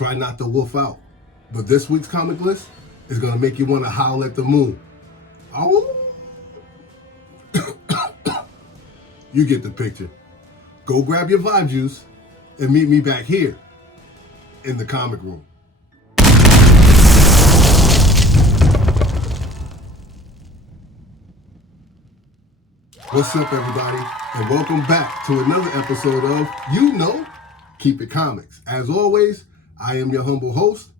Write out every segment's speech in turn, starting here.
try not to wolf out. But this week's comic list is going to make you want to howl at the moon. Oh! You get the picture. Go grab your vibe juice and meet me back here in the comic room. What's up, everybody, and welcome back to another episode of Keep It Comics. As always, I am your humble host,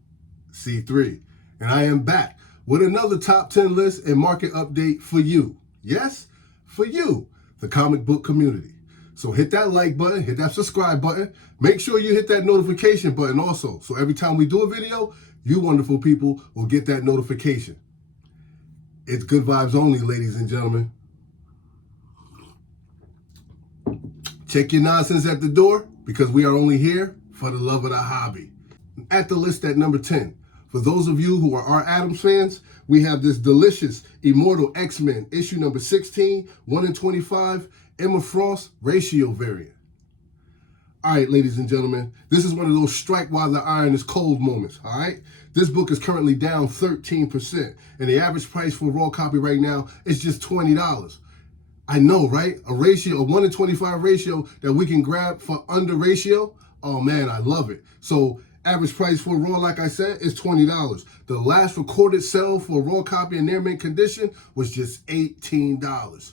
C3, and I am back with another top 10 list and market update for you. Yes, for you, the comic book community. So hit that like button, hit that subscribe button. Make sure you hit that notification button also, so every time we do a video, you wonderful people will get that notification. It's good vibes only, ladies and gentlemen. Check your nonsense at the door, because we are only here for the love of the hobby. At the list at number 10, for those of you who are our Adams fans, we have this delicious Immortal X-Men issue number 16, 1 in 25, Emma Frost ratio variant. All right, ladies and gentlemen, this is one of those strike while the iron is cold moments, all right? This book is currently down 13%, and the average price for raw copy right now is just $20. I know, right? A 1 in 25 ratio that we can grab for under ratio. Oh man, I love it. So average price for raw, like I said, is $20. The last recorded sale for a raw copy in near mint condition was just $18.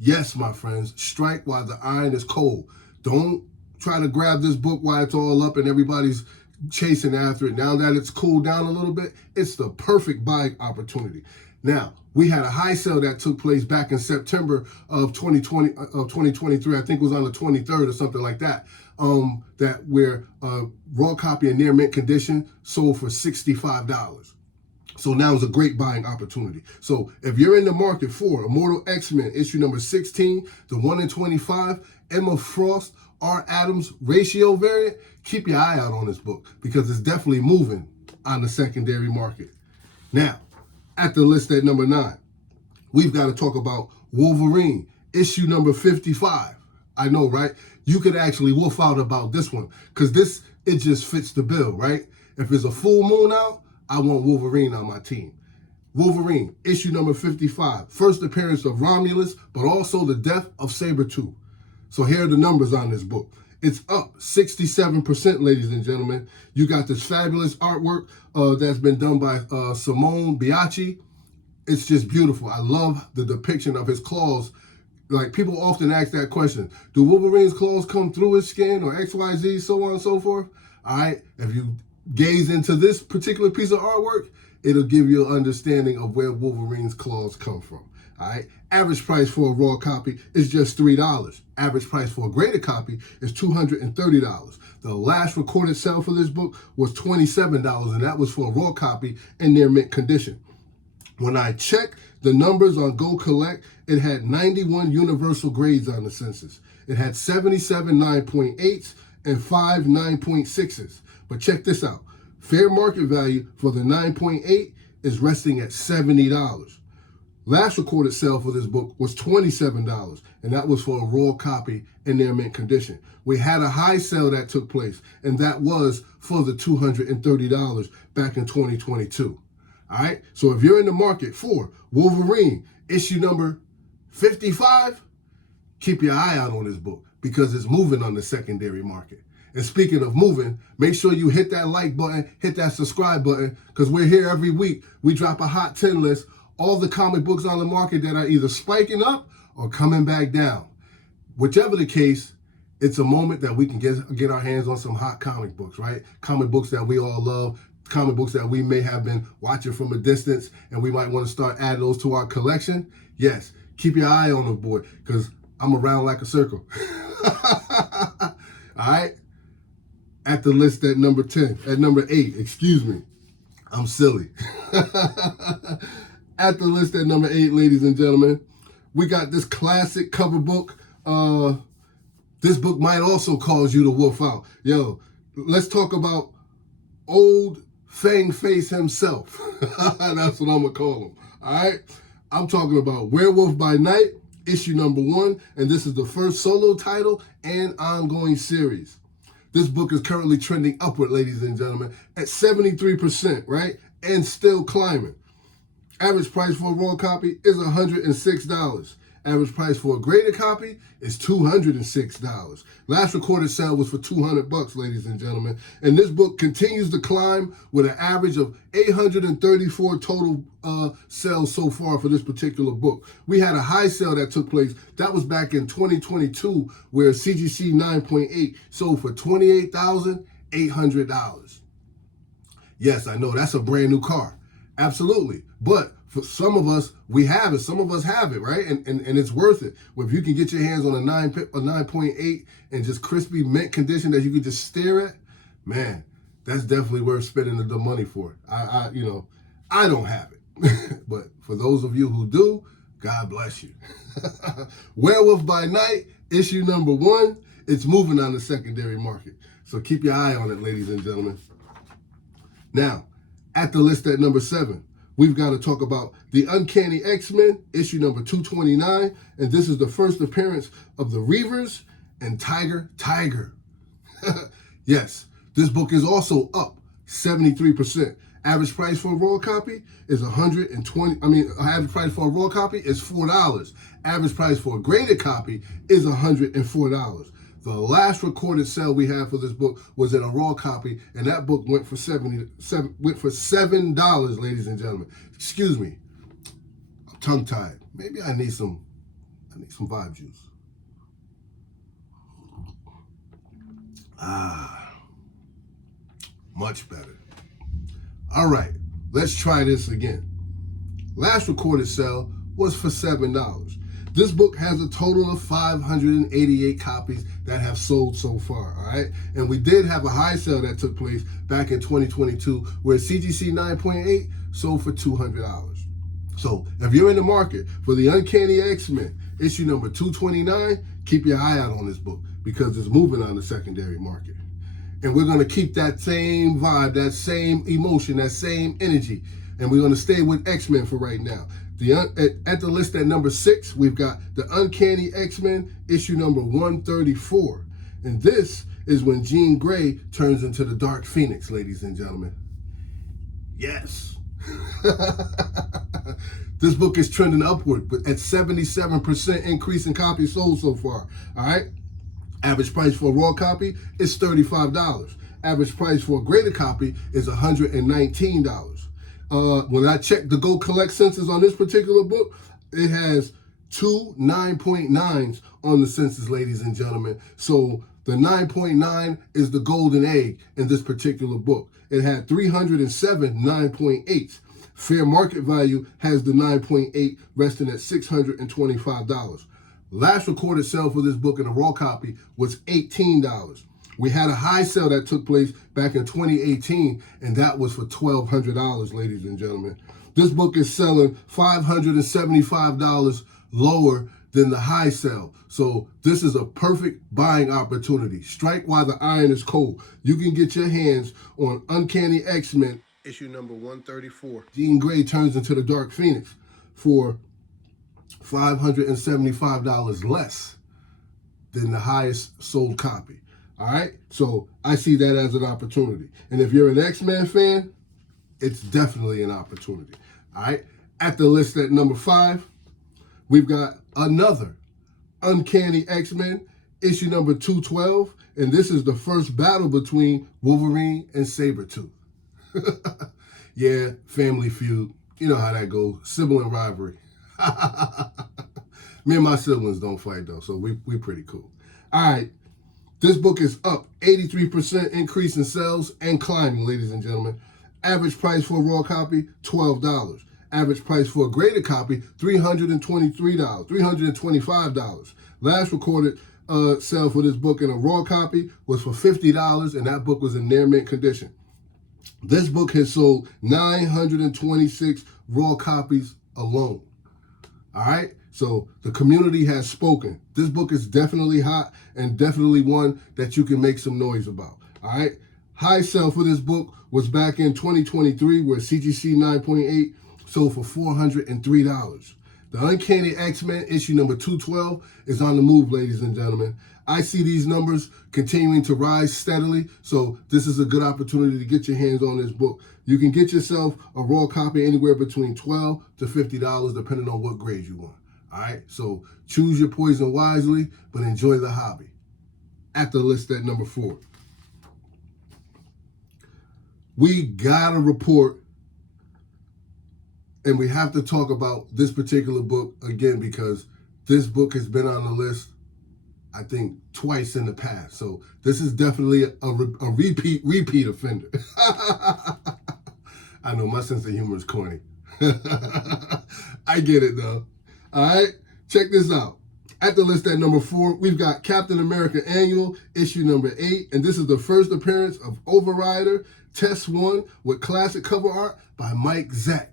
Yes, my friends, strike while the iron is cold. Don't try to grab this book while it's all up and everybody's chasing after it. Now that it's cooled down a little bit, it's the perfect buying opportunity. Now, we had a high sale that took place back in September of 2023. I think it was on the 23rd or something like that. Where raw copy in near mint condition sold for $65. So now is a great buying opportunity. So if you're in the market for Immortal X-Men issue number 16, the 1 in 25, Emma Frost, R. Adams ratio variant, keep your eye out on this book because it's definitely moving on the secondary market. Now, at the list at number 9, we've got to talk about Wolverine, issue number 55. I know, right? You could actually wolf out about this one because it just fits the bill, right? If it's a full moon out, I want Wolverine on my team. Wolverine, issue number 55. First appearance of Romulus, but also the death of Sabretooth. So here are the numbers on this book. It's up 67%, ladies and gentlemen. You got this fabulous artwork that's been done by Simone Biaggi. It's just beautiful. I love the depiction of his claws. Like, people often ask that question. Do Wolverine's claws come through his skin or XYZ, so on and so forth? All right, if you gaze into this particular piece of artwork, it'll give you an understanding of where Wolverine's claws come from. All right, average price for a raw copy is just $3. Average price for a graded copy is $230. The last recorded sale for this book was $27, and that was for a raw copy in near mint condition. When I checked the numbers on Go Collect, it had 91 universal grades on the census. It had 77 9.8s and 5 9.6s. But check this out. Fair market value for the 9.8 is resting at $70. Last recorded sale for this book was $27, and that was for a raw copy in near mint condition. We had a high sale that took place, and that was for the $230 back in 2022. All right, so if you're in the market for Wolverine, issue number 55, keep your eye out on this book because it's moving on the secondary market. And speaking of moving, make sure you hit that like button, hit that subscribe button, because we're here every week. We drop a hot 10 list, all the comic books on the market that are either spiking up or coming back down. Whichever the case, it's a moment that we can get our hands on some hot comic books, right? Comic books that we all love, comic books that we may have been watching from a distance and we might want to start adding those to our collection. Yes, keep your eye on the board because I'm around like a circle. All right? At the list at number 8, excuse me. I'm silly. At the list at number 8, ladies and gentlemen, we got this classic cover book. This book might also cause you to wolf out. Yo, let's talk about old Fang Face himself. That's what I'm going to call him. All right? I'm talking about Werewolf by Night, issue number 1, and this is the first solo title and ongoing series. This book is currently trending upward, ladies and gentlemen, at 73%, right? And still climbing. Average price for a raw copy is $106. Average price for a graded copy is $206. Last recorded sale was for $200, ladies and gentlemen. And this book continues to climb with an average of 834 total sales so far for this particular book. We had a high sale that took place. That was back in 2022, where CGC 9.8 sold for $28,800. Yes, I know that's a brand new car. Absolutely. But for some of us, we have it. Some of us have it, right? And it's worth it. Well, if you can get your hands on a 9.8 and just crispy mint condition that you could just stare at, man, that's definitely worth spending the money for. I don't have it. But for those of you who do, God bless you. Werewolf by Night, issue number 1. It's moving on the secondary market. So keep your eye on it, ladies and gentlemen. Now, at the list at number 7, we've got to talk about the Uncanny X-Men, issue number 229, and this is the first appearance of the Reavers and Tiger. Yes, this book is also up 73%. Average price for a raw copy is average price for a raw copy is $4. Average price for a graded copy is $104. The last recorded sale we had for this book was in a raw copy, and that book went for $7, ladies and gentlemen. Excuse me, I'm tongue-tied. Maybe I need some vibe juice. Much better. All right, let's try this again. Last recorded sale was for $7. This book has a total of 588 copies that have sold so far, all right? And we did have a high sale that took place back in 2022 where CGC 9.8 sold for $200. So if you're in the market for the Uncanny X-Men, issue number 229, keep your eye out on this book because it's moving on the secondary market. And we're going to keep that same vibe, that same emotion, that same energy. And we're going to stay with X-Men for right now. At the list at number 6, we've got the Uncanny X-Men, issue number 134. And this is when Jean Grey turns into the Dark Phoenix, ladies and gentlemen. Yes. This book is trending upward, but at 77% increase in copies sold so far. All right. Average price for a raw copy is $35. Average price for a graded copy is $119. When I checked the Go Collect census on this particular book, it has 2 9.9s on the census, ladies and gentlemen. So the 9.9 is the golden egg in this particular book. It had 307 9.8s. Fair market value has the 9.8 resting at $625. Last recorded sale for this book in a raw copy was $18. We had a high sale that took place back in 2018, and that was for $1,200, ladies and gentlemen. This book is selling $575 lower than the high sale. So this is a perfect buying opportunity. Strike while the iron is cold. You can get your hands on Uncanny X-Men, issue number 134. Jean Grey turns into the Dark Phoenix for $575 less than the highest sold copy. All right, so I see that as an opportunity. And if you're an X-Men fan, it's definitely an opportunity. All right, at the list at number 5, we've got another Uncanny X-Men, issue number 212. And this is the first battle between Wolverine and Sabretooth. Yeah, family feud. You know how that goes. Sibling rivalry. Me and my siblings don't fight, though, so we pretty cool. All right. This book is up 83% increase in sales and climbing, ladies and gentlemen. Average price for a raw copy, $12. Average price for a graded copy, $325. Last recorded sale for this book in a raw copy was for $50, and that book was in near mint condition. This book has sold 926 raw copies alone. All right? So the community has spoken. This book is definitely hot and definitely one that you can make some noise about. All right. High sale for this book was back in 2023 where CGC 9.8 sold for $403. The Uncanny X-Men issue number 212 is on the move, ladies and gentlemen. I see these numbers continuing to rise steadily, so this is a good opportunity to get your hands on this book. You can get yourself a raw copy anywhere between $12 to $50, depending on what grade you want. All right, so choose your poison wisely, but enjoy the hobby. At the list at number 4, we gotta report, and we have to talk about this particular book again because this book has been on the list, I think, twice in the past. So this is definitely a repeat offender. I know my sense of humor is corny. I get it though. All right, check this out. At the list at number 4, we've got Captain America Annual, issue number 8, and this is the first appearance of Overrider, Test 1, with classic cover art by Mike Zeck.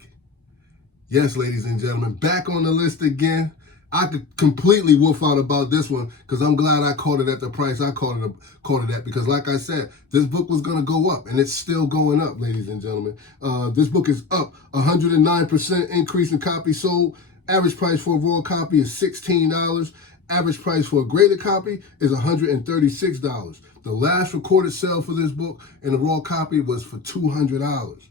Yes, ladies and gentlemen, back on the list again. I could completely wolf out about this one because I'm glad I caught it at the price I caught it at because, like I said, this book was going to go up, and it's still going up, ladies and gentlemen. This book is up 109% increase in copies sold. Average price for a raw copy is $16. Average price for a graded copy is $136. The last recorded sale for this book in a raw copy was for $200.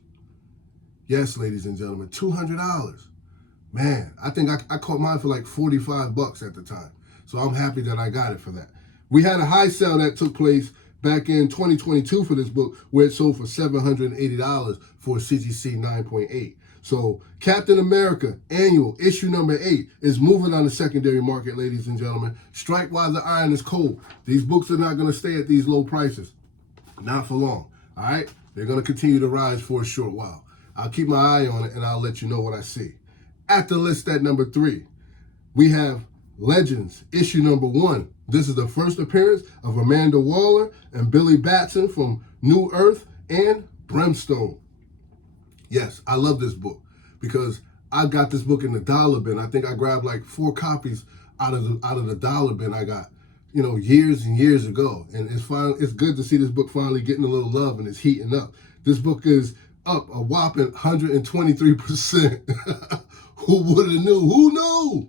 Yes, ladies and gentlemen, $200. Man, I think I caught mine for like 45 bucks at the time. So I'm happy that I got it for that. We had a high sale that took place back in 2022 for this book where it sold for $780 for a CGC 9.8. So Captain America Annual issue number 8 is moving on the secondary market, ladies and gentlemen. Strike while the iron is cold. These books are not going to stay at these low prices. Not for long, all right? They're going to continue to rise for a short while. I'll keep my eye on it and I'll let you know what I see. At the list at number 3, we have Legends, issue number 1. This is the first appearance of Amanda Waller and Billy Batson from New Earth and Brimstone. Yes, I love this book because I got this book in the dollar bin. I think I grabbed like 4 copies out of the dollar bin I got, years and years ago. And it's good to see this book finally getting a little love and it's heating up. This book is up a whopping 123%. Who would have knew? Who knew?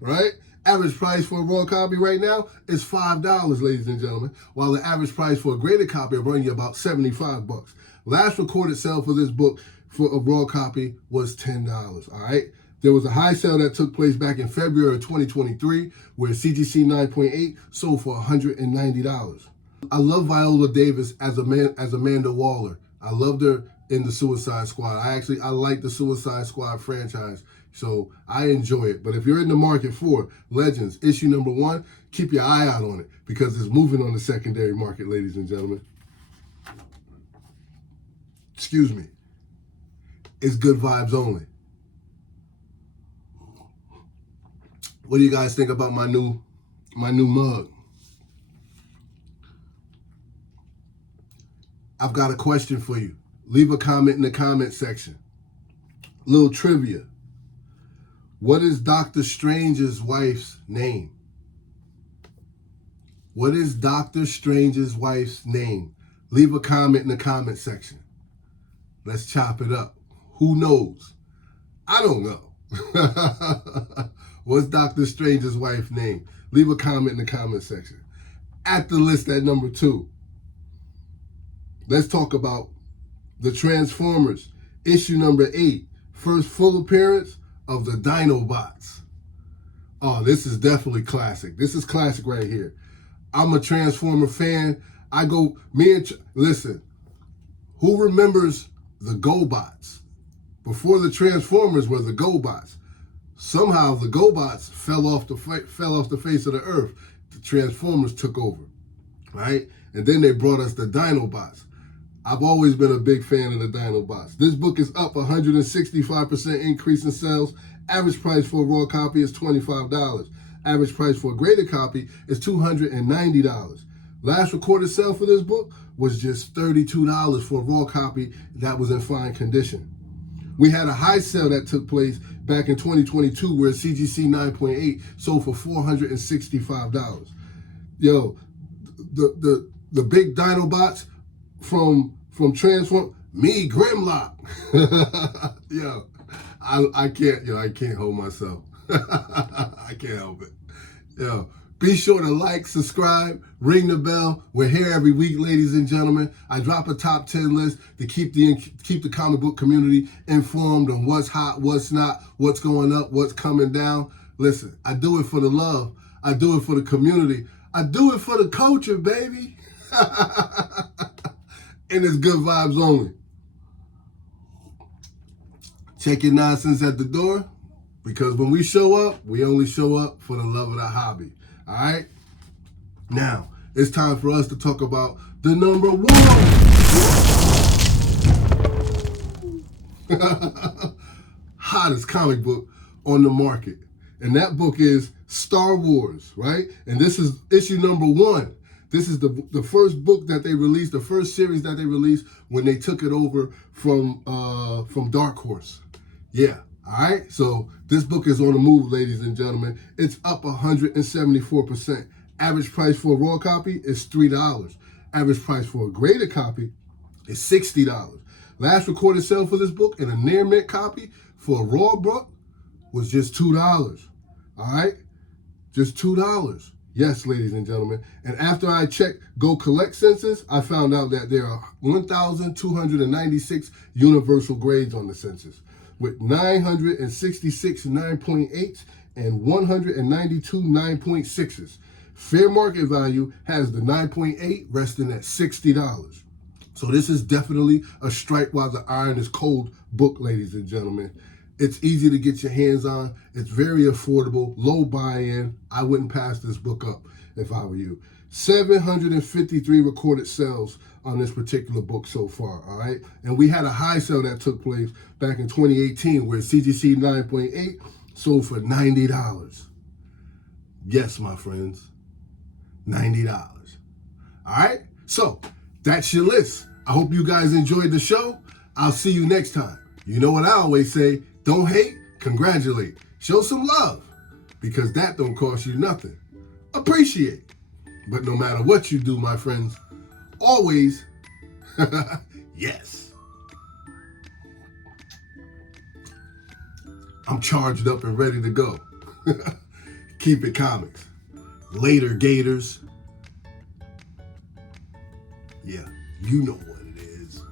Right? Average price for a raw copy right now is $5, ladies and gentlemen, while the average price for a graded copy will run you about 75 bucks. Last recorded sale for this book for a raw copy was $10, all right? There was a high sale that took place back in February of 2023 where CGC 9.8 sold for $190. I love Viola Davis as Amanda Waller. I loved her in the Suicide Squad. I like the Suicide Squad franchise, so I enjoy it. But if you're in the market for Legends, issue number 1, keep your eye out on it because it's moving on the secondary market, ladies and gentlemen. Excuse me. It's good vibes only. What do you guys think about my new mug? I've got a question for you. Leave a comment in the comment section. Little trivia. What is Doctor Strange's wife's name? What is Doctor Strange's wife's name? Leave a comment in the comment section. Let's chop it up. Who knows? I don't know. What's Doctor Strange's wife's name? Leave a comment in the comment section. At the list at number 2, let's talk about the Transformers, issue number 8, first full appearance of the Dinobots. Oh, this is definitely classic. This is classic right here. I'm a Transformer fan. Listen, who remembers the GoBots? Before the Transformers were the GoBots. Somehow the GoBots fell off the face of the earth. The Transformers took over, right? And then they brought us the Dinobots. I've always been a big fan of the Dinobots. This book is up 165% increase in sales. Average price for a raw copy is $25. Average price for a graded copy is $290. Last recorded sale for this book was just $32 for a raw copy that was in fine condition. We had a high sale that took place back in 2022 where CGC 9.8 sold for $465. Yo, the big Dinobots from Transform, me, Grimlock. Yo, I can't, I can't hold myself. I can't help it. Yo, be sure to like, subscribe, ring the bell. We're here every week, ladies and gentlemen. I drop a top 10 list to keep the comic book community informed on what's hot, what's not, what's going up, what's coming down. Listen, I do it for the love. I do it for the community. I do it for the culture, baby. And it's good vibes only. Check your nonsense at the door, because when we show up, we only show up for the love of the hobby. All right? Now, it's time for us to talk about the number one hottest comic book on the market. And that book is Star Wars, right? And this is issue number 1. This is the first book that they released, the first series that they released when they took it over from Dark Horse. Yeah, all right? So this book is on the move, ladies and gentlemen. It's up 174%. Average price for a raw copy is $3. Average price for a graded copy is $60. Last recorded sale for this book in a near mint copy for a raw book was just $2. All right? Just $2. Yes, ladies and gentlemen. And after I checked Go Collect census, I found out that there are 1,296 universal grades on the census, with 966 9.8s and 192 9.6s. Fair market value has the 9.8 resting at $60. So this is definitely a strike while the iron is cold book, ladies and gentlemen. It's easy to get your hands on. It's very affordable, low buy-in. I wouldn't pass this book up if I were you. 753 recorded sales on this particular book so far, all right? And we had a high sale that took place back in 2018 where CGC 9.8 sold for $90. Yes, my friends, $90. All right? So that's your list. I hope you guys enjoyed the show. I'll see you next time. You know what I always say, don't hate, congratulate. Show some love, because that don't cost you nothing. Appreciate. But no matter what you do, my friends, always, yes. I'm charged up and ready to go. Keep it comics. Later, Gators. Yeah, you know what it is.